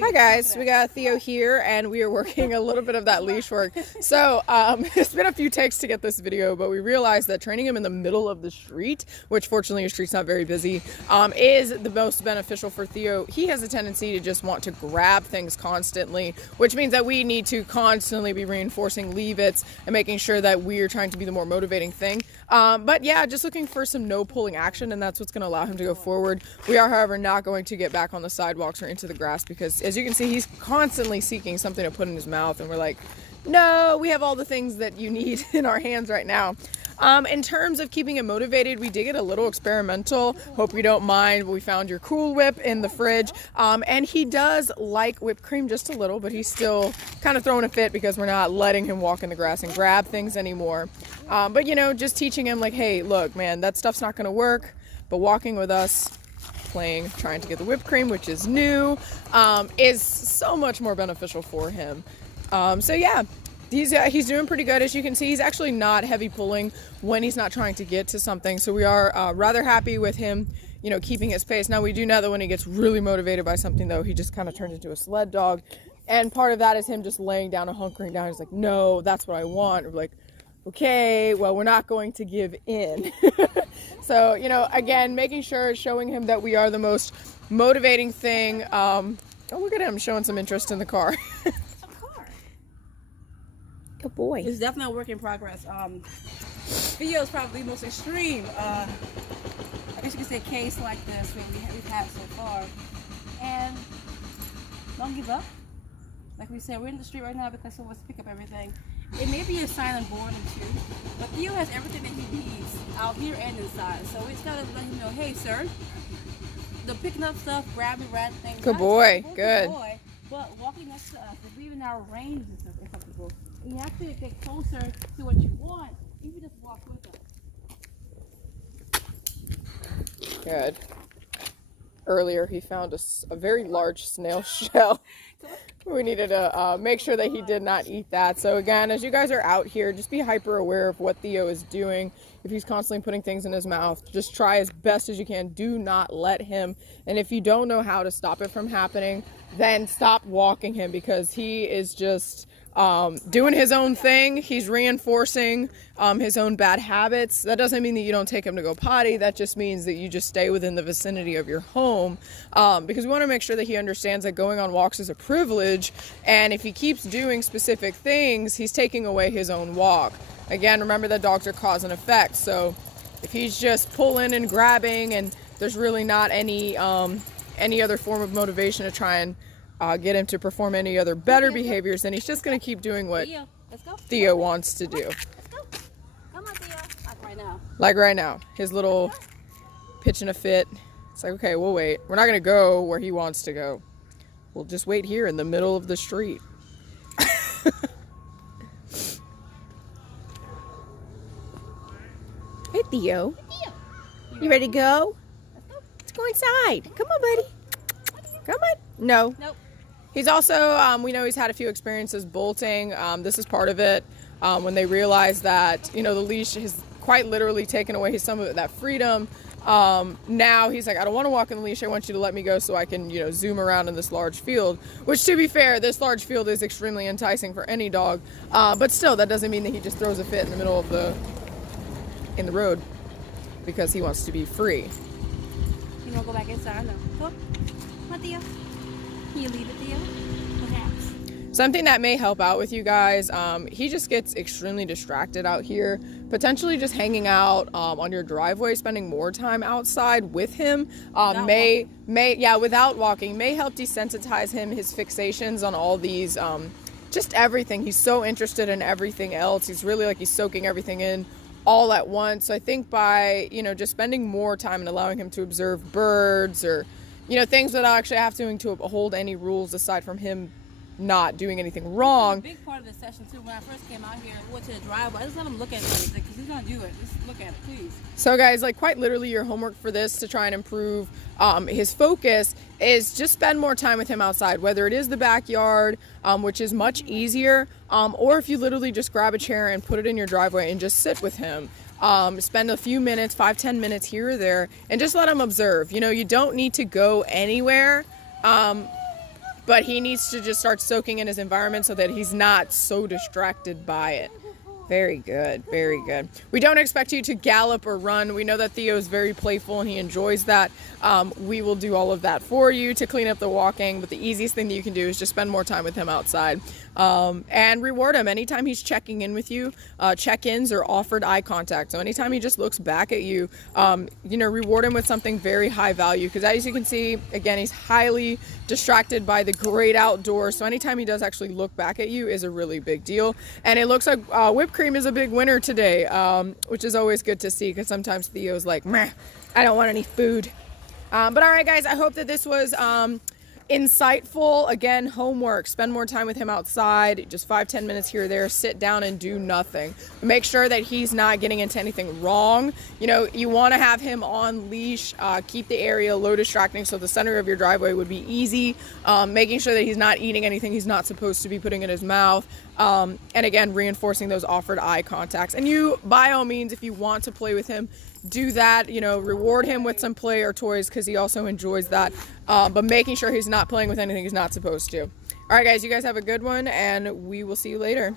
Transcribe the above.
Hi guys, we got Theo here and we are working a little bit of that leash work. So it's been a few takes to get this video, but we realized that training him in the middle of the street, which fortunately your street's not very busy, is the most beneficial for Theo. He has a tendency to just want to grab things constantly, which means that we need to constantly be reinforcing leave-its and making sure that we're trying to be the more motivating thing. But yeah, just looking for some no pulling action, and that's what's going to allow him to go forward. We are, however, not going to get back on the sidewalks or into the grass because, as you can see, he's constantly seeking something to put in his mouth, and we're like, no, we have all the things that you need in our hands right now. In terms of keeping him motivated, we did get a little experimental. Hope you don't mind. We found your Cool Whip in the fridge, and he does like whipped cream just a little, but he's still kind of throwing a fit because we're not letting him walk in the grass and grab things anymore. But you know, just teaching him like, hey, look, man, that stuff's not going to work, but walking with us, playing, trying to get the whipped cream, which is new, is so much more beneficial for him. So yeah, he's doing pretty good. As you can see, he's actually not heavy pulling when he's not trying to get to something. So we are rather happy with him, you know, keeping his pace. Now we do know that when he gets really motivated by something, though, he just kind of turns into a sled dog. And part of that is him just laying down and hunkering down. He's like, no, that's what I want. We're like, okay, well, we're not going to give in. So, you know, again, making sure, showing him that we are the most motivating thing. Oh, look at him showing some interest in the car. Good boy. It's definitely a work in progress. Theo is probably the most extreme, I guess you could say, case like this we've had so far. And don't give up. Like we said, we're in the street right now because someone wants to pick up everything. It may be a silent boredom too, but Theo has everything that he needs out here and inside. So we just gotta let him know, hey, sir, the picking up stuff, grabbing rat things. Good boy. Good. Boy, but walking next to us, if we even our range is acceptable, you have to get closer to what you want. You can just walk with us. Good. Earlier, he found a very large snail shell. We needed to make sure that he did not eat that. So again, as you guys are out here, just be hyper aware of what Theo is doing. If he's constantly putting things in his mouth, just try as best as you can. Do not let him. And if you don't know how to stop it from happening, then stop walking him, because he is just doing his own thing. He's reinforcing his own bad habits. That doesn't mean that you don't take him to go potty. That just means that you just stay within the vicinity of your home, because we want to make sure that he understands that going on walks is a privilege, and if he keeps doing specific things, he's taking away his own walk. Again, remember that dogs are cause and effect. So if he's just pulling and grabbing and there's really not any other form of motivation to try and get him to perform any other better behaviors, then he's just going to keep doing what Theo wants to do. Let's go. Come on, Theo. Like right now. Like right now. His little pitching a fit. It's like, okay, we'll wait. We're not going to go where he wants to go. We'll just wait here in the middle of the street. Hey, Theo. Theo. You ready to go? Let's go. Let's go inside. Come on, buddy. Come on. No. Nope. He's also, we know he's had a few experiences bolting. This is part of it. When they realize that, you know, the leash has quite literally taken away some of that freedom. Now he's like, I don't want to walk in the leash. I want you to let me go so I can, you know, zoom around in this large field, which, to be fair, this large field is extremely enticing for any dog. But still, that doesn't mean that he just throws a fit in the middle of the road because he wants to be free. You want to go back inside? No. Go. Come on, Theo. Can you leave it, Theo? Perhaps. Something that may help out with you guys, he just gets extremely distracted out here. Potentially just hanging out on your driveway, spending more time outside with him without walking, may help desensitize him, his fixations on all these, just everything. He's so interested in everything else. He's really like he's soaking everything in all at once. So I think by, you know, just spending more time and allowing him to observe birds or, you know, things without actually having to uphold any rules aside from him not doing anything wrong. A big part of the session too, when I first came out here and went to the driveway, I just let him look at it because he's gonna do it. Just look at it, please. So guys, like quite literally your homework for this to try and improve his focus is just spend more time with him outside, whether it is the backyard, which is much easier, or if you literally just grab a chair and put it in your driveway and just sit with him. Spend a few minutes, 5-10 minutes here or there, and just let him observe. You know, you don't need to go anywhere. but he needs to just start soaking in his environment so that he's not so distracted by it. Very good, very good. We don't expect you to gallop or run. We know that Theo is very playful and he enjoys that. We will do all of that for you to clean up the walking, but the easiest thing that you can do is just spend more time with him outside. And reward him anytime he's checking in with you. Check-ins are offered eye contact. So anytime he just looks back at you, reward him with something very high value. Because as you can see, again, he's highly distracted by the great outdoors. So anytime he does actually look back at you is a really big deal. And it looks like whipped cream is a big winner today, which is always good to see because sometimes Theo's like, meh, I don't want any food. But all right, guys, I hope that this was insightful. Again, homework, spend more time with him outside, just 5-10 minutes here or there, sit down and do nothing. Make sure that he's not getting into anything wrong. You want to have him on leash, keep the area low distracting so the center of your driveway would be easy, making sure that he's not eating anything he's not supposed to be putting in his mouth, and again, reinforcing those offered eye contacts. And you, by all means, if you want to play with him, do that, reward him with some play or toys because he also enjoys that, but making sure he's not playing with anything he's not supposed to. All right, guys, you guys have a good one, and we will see you later.